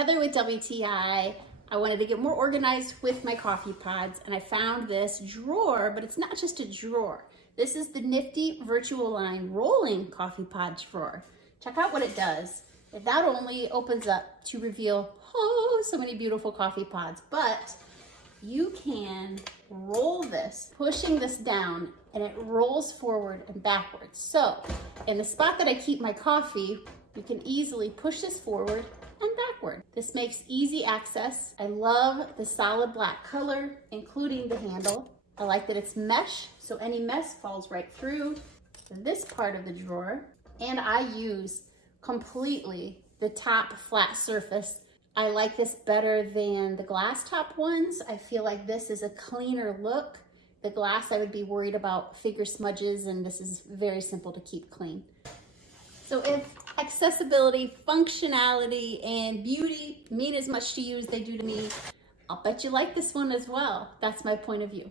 Heather with WTI. I wanted to get more organized with my coffee pods, and I found this drawer, but it's not just a drawer. This is the Nifty Vertuoline rolling coffee pod drawer. Check out what it does. It not only opens up to reveal, so many beautiful coffee pods, but you can roll this, pushing this down, and it rolls forward and backwards. So in the spot that I keep my coffee, you can easily push this forward and backward. This makes easy access. I love the solid black color, including the handle. I like that it's mesh, so any mess falls right through this part of the drawer. And I use completely the top flat surface. I like this better than the glass top ones. I feel like this is a cleaner look. The glass, I would be worried about finger smudges, and this is very simple to keep clean. So if accessibility, functionality, and beauty mean as much to you as they do to me, I'll bet you like this one as well. That's my point of view.